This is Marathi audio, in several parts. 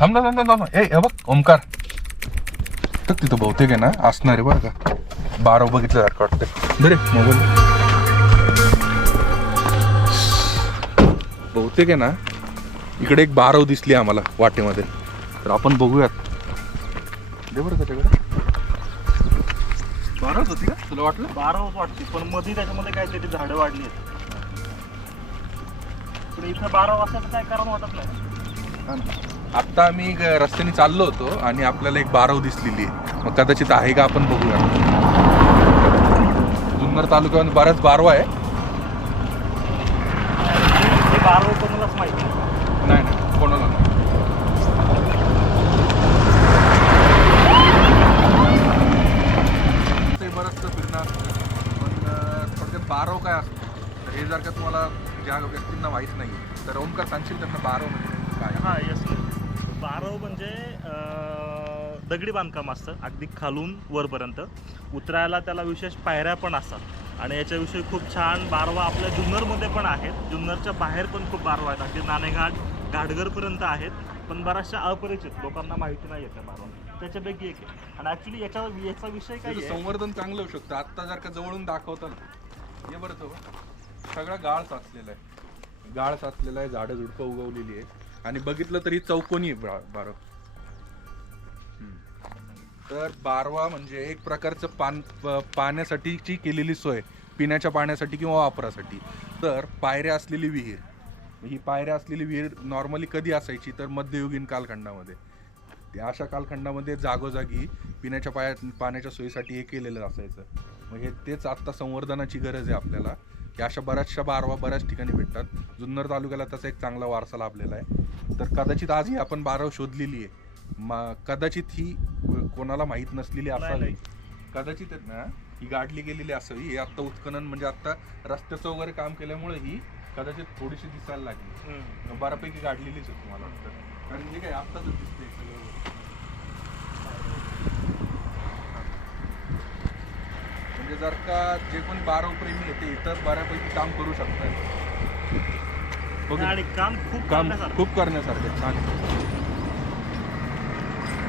थांब ना थांब ना थांब. ए बघ ओमकार तर तिथं बहुतेक आहे ना असणार आहे बरं का. बारा बघितल्यासारखं वाटतं बरे मोबाईल. बहुतेक आहे ना इकडे एक बारव दिसली आम्हाला वाटेमध्ये. तर आपण बघूयात. दे बरं त्याच्याकडे बारव होती का? तुला वाटलं? बाराच वाटते पण मध्ये त्याच्यामध्ये काहीतरी झाडं वाढली आहेत. पण इथं बारा वाजताचं काय कारण वाटत नाही. आत्ता आम्ही ग- रस्त्याने चाललो होतो आणि आपल्याला एक बारव दिसलेली आहे. मग कदाचित आहे का आपण बघूया. जुन्नर तालुक्यामध्ये बऱ्याच बारवा आहे. बारव कोणालाच माहिती बारव म्हणजे दगडी बांधकाम असतं अगदी खालून वरपर्यंत. उतरायला त्याला विशेष पायऱ्या पण असतात. आणि याच्याविषयी खूप छान बारवा आपल्या जुन्नरमध्ये पण आहेत. जुन्नरच्या बाहेर पण खूप बारवा आहेत. अगदी नाणेघाट घाटघरपर्यंत आहेत. पण बऱ्याचशा अपरिचित लोकांना माहिती नाही येते बारवा. त्याच्यापैकी एक आहे. आणि ॲक्च्युली याच्या याचा विषय काय संवर्धन चांगलं होऊ शकतं. आत्ता जर का जवळून दाखवतं हे बरं तो. सगळा गाळ साचलेला आहे. गाळ साचलेला आहे झाडं झुडपं उगवलेली आहे आणि बघितलं तरी चौकोनी बा- बारव तर बारवा म्हणजे एक प्रकारचं पान पाण्यासाठीची केलेली सोय पिण्याच्या पाण्यासाठी किंवा वापरासाठी. तर पायऱ्या असलेली विहीर. ही पायऱ्या असलेली विहीर नॉर्मली कधी असायची? तर मध्ययुगीन कालखंडामध्ये. त्या अशा कालखंडामध्ये जागोजागी पिण्याच्या पाया पाण्याच्या सोयीसाठी हे केलेलं असायचं. मग हे तेच आत्ता संवर्धनाची गरज आहे आपल्याला. की अशा बऱ्याचशा बारवा बऱ्याच ठिकाणी भेटतात. जुन्नर तालुक्याला तसा एक चांगला वारसा लाभलेला आहे. तर कदाचित आज ही आपण बारव शोधलेली आहे. मा कदाचित ही कोणाला माहीत नसलेली असावी. कदाचित आहेत ना ही गाडली गेलेली असावी. हे आत्ता उत्खनन म्हणजे आत्ता रस्त्याचं वगैरे काम केल्यामुळे ही कदाचित थोडीशी दिसायला लागली. बऱ्यापैकी गाडलेलीच आहे तुम्हाला वाटतं. कारण हे काय आत्ताच दिसतंय सगळं. म्हणजे जर का जे कोणी बारव प्रेमी आहे ते इतर बऱ्यापैकी काम करू शकतात. हो की आणि काम खूप काम करण्यासारखं. खूप करण्यासारखे छान.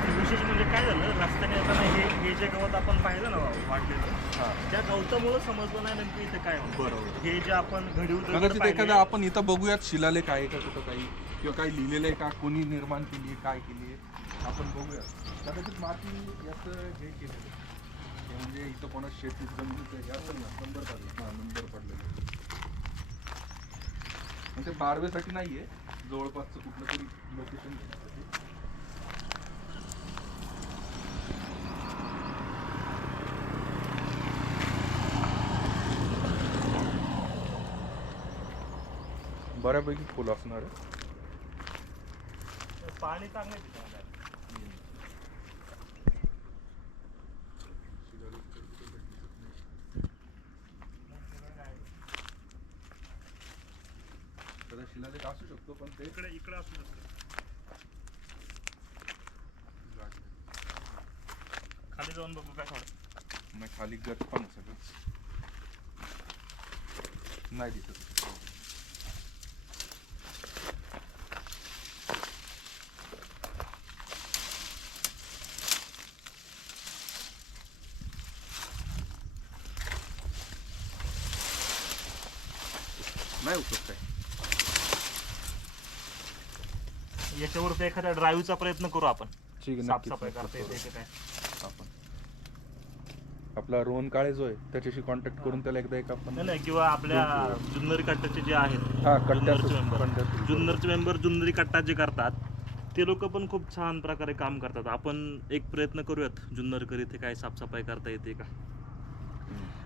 आणि विशेष म्हणजे काय झालं रस्त्याने येताना हे हे जे गवत आपण पाहिलं ना वाढलेलं हा. त्या गवतामुळे समजलं नाही नेमकं इथे काय होतं. बरोबर. हे जे आपण घडीव दगड कदाचित पाहिले, एखादा आपण इथं बघूयात शिलालेख आहे का कुठं काही? किंवा काही लिहिलेलं आहे का? कोणी निर्माण केली आहे? काय केली आहे? आपण बघूयात. कदाचित माती याचं हे केलेलं आहे. हे म्हणजे इथं कोणा शेती जमिनीचं हे असेल ना नंबर पडलं हां नंबर पडलेलं ते बारवेसाठी नाही आहे जवळपासचं कुठलं तरी लोकेशन घेण्यासाठी बऱ्यापैकी फुल असणार आहे. पाणी चांगलं आहे तिथं. त्याचा शिलालेख असू शकतो पण ते. इकडे इकडे असू शकतं. खाली जाऊन बघू काय थोडं. नाही खाली गट पण सगळं. नाही दिसत. नाही उपयोग काय? याच्यावर एखाद्या ड्राईव्हचा प्रयत्न करू आपण. ठीक आहे नक्कीच, साफसफाई नक्कीच करता येते करू. की काय? आपण. आपला रोहन काळे जो आहे त्याच्याशी कॉन्टॅक्ट करून त्याला एकदा एक आपण नाही, नाही किंवा आपल्या जुन्नरी कट्टाचे जे आहेत हा कट्ट्या जुन्नरचे मेंबर कट्ट्या- जुन्नरचे मेंबर जुन्नरी कट्टा जे करतात ते लोक पण खूप छान प्रकारे काम करतात. आपण एक प्रयत्न करूयात जुन्नरकर इथे काय साफसफाई करता येते का?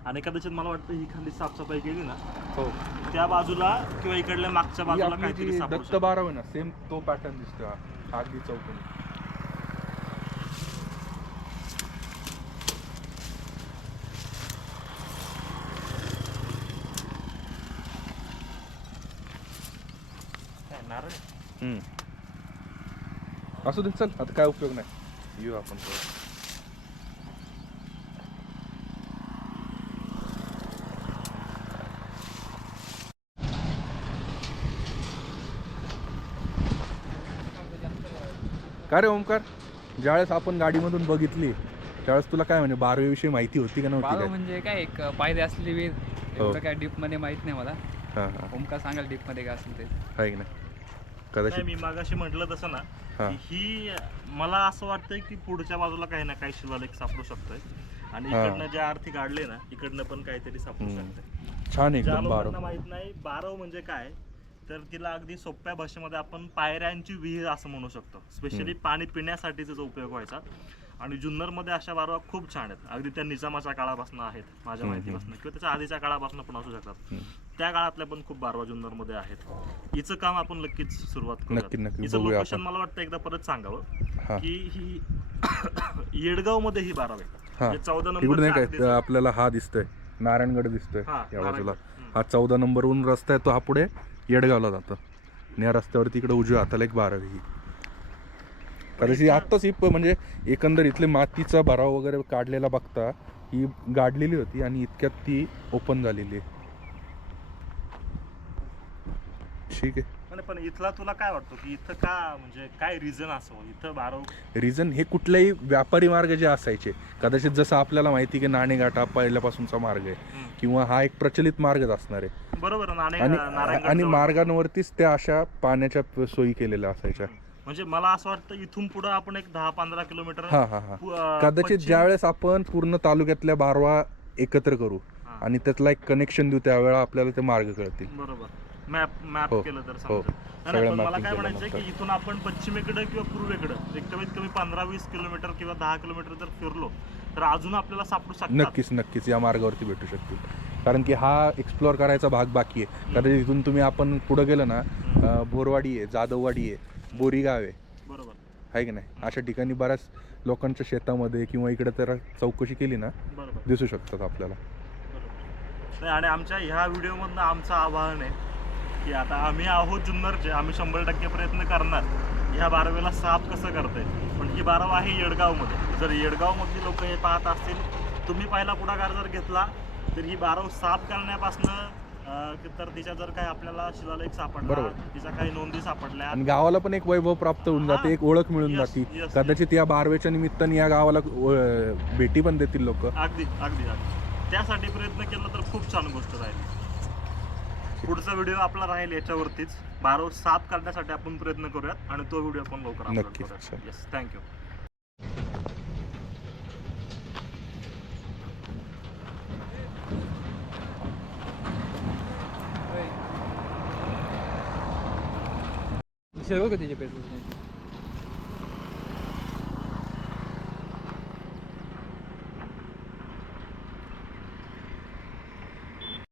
आणि कदाचित मला वाटतं ही खाली साफसफाई केली ना हो त्या बाजूला किंवा इकडल्या मागच्या ही बाजूला आपली काहीतरी जी सापडू दत्त शकतं. बाराव आहे ना सेम तो पॅटर्न दिसतो हा अगदी चौकोनी काय, नारळ हम्म. असू दे चल आता काय उपयोग नाही येऊ आपण परत. का रे ओमकार ज्यावेळेस आपण गाडीमधून बघितली त्यावेळेस तुला काय म्हणजे बारावीविषयी माहिती होती का नव्हती काय? म्हणजे काय एक पायदे असलेली विहीर हो. एवढं काय डीपमध्ये माहीत नाही मला. हां हां. ओमकार सांगाल डीपमध्ये काय असेल ते? आहे की नाही? नाही कदाचित मी मागाशी म्हटलं तसं ना हा. की ही मला असं वाटतंय की पुढच्या बाजूला काही ना काही शिवालेख सापडू शकतोय. आणि हा. इकडनं जे आर्थिक काढले ना इकडनं पण काहीतरी सापडू. शकतंय. छान ज्या एकदम बारो. लोकांना माहीत नाही बारव म्हणजे काय? तर तिला अगदी सोप्या भाषेमध्ये आपण पायऱ्यांची विहीर असं म्हणू शकतो. स्पेशली पाणी पिण्यासाठी त्याचा उपयोग व्हायचा. आणि जुन्नरमध्ये अशा बारवा खूप छान आहेत. अगदी त्या निजामाच्या काळापासून आहेत माझ्या माहितीपासून. किंवा त्याच्या आधीच्या काळापासून पण असू शकतात. त्या काळातल्या पण खूप बारवा जुन्नरमध्ये आहेत. हिचं काम आपण नक्कीच सुरुवात. हिचं बघूया लोकेशन. मला वाटतं एकदा परत सांगावं. हां. की ही येडगावमध्ये ही बारावी हां. जे चौदा नंबर आपल्याला हा दिसतोय. नारायणगड दिसतोय हा, या बाजूला. हा चौदा नंबरवरून रस्ता आहे तो हा पुढे. येडगावला जातं. आणि या रस्त्यावरती इकडे उजव्या हाताला एक बारावी ही कदाचित आत्ताच ही प- म्हणजे एकंदर इथले मातीचा भराव वगैरे काढलेला बघता ही गाडलेली होती आणि इतक्यात ती ओपन झालेली आहे. ठीक आहे. पण पण इथला तुला काय वाटतं की इथं का म्हणजे काय रिझन इथं बारव रिझन हे कुठलेही व्यापारी मार्ग जे असायचे कदाचित जसं आपल्याला माहिती की हा पहिल्यापासूनचा मार्ग आहे. किंवा हा एक प्रचलित मार्गच असणार आहे. बरोबर आणि. मार्गांवरतीच त्या अशा पाण्याच्या सोयी केलेल्या असायच्या. म्हणजे मला असं वाटतं इथून पुढे आपण एक दहा पंधरा किलोमीटर हा हा हा. कदाचित पश्चिम- ज्यावेळेस आपण पूर्ण तालुक्यातल्या बारवा एकत्र करू आणि त्यातला एक कनेक्शन देऊ त्यावेळेला आपल्याला ते मार्ग कळतील. बरोबर. मॅप मॅप हो, केलं तर हो. समजा नाही, सगळं पण मला mapping काय केलं म्हणायचं की नंतर. इथून आपण पश्चिमेकडे किंवा पूर्वेकडे एक कमीत कमी पंधरा वीस किलोमीटर किंवा दहा किलोमीटर जर फिरलो तर अजून आपल्याला सापडू शकतात. नक्कीच नक्कीच. या मार्गावरती भेटू शकतील. कारण की हा एक्सप्लोअर करायचा भाग बाकी आहे. कदाचित इथून तुम्ही आपण पुढे गेलो ना अं, बोरवाडी आहे जाधववाडी आहे बोरीगाव आहे. बरोबर. आहे की नाही? अशा ठिकाणी बऱ्याच लोकांच्या शेतामध्ये किंवा इकडे तर चौकशी केली ना बरोबर. दिसू शकतात आपल्याला. बरोबर. नाही आणि आमच्या ह्या व्हिडिओमधनं आमचं आवाहन आहे की आता आम्ही आहोत जुन्नरचे आम्ही शंभर टक्के प्रयत्न करणार. ह्या बारावीला साफ कसं करताय? पण ही बाराव आहे येडगावमध्ये. जर येडगावमधली लोक हे पाहत असतील तुम्ही पहिला पुढाकार जर घेतला तर ही बाराव साफ करण्यापासनं तर तिच्या जर काही आपल्याला शिलालेख सापडला. तिच्या काही नोंदी सापडल्या. आणि गावाला पण एक वैभव प्राप्त होऊन जाते. एक ओळख मिळून जाते. कदाचित या बारवेच्या निमित्ताने या गावाला भेटी पण देतील लोक. अगदी अगदी अगदी. त्यासाठी प्रयत्न केला तर खूप छान गोष्ट राहील. पुढचा व्हिडिओ आपला राहील याच्यावरतीच. बाराव साफ करण्यासाठी आपण प्रयत्न करूयात आणि तो व्हिडिओ आपण लवकर नक्कीच, करूयात. येस थँक्यू सर्व का त्याचे पेट्रोल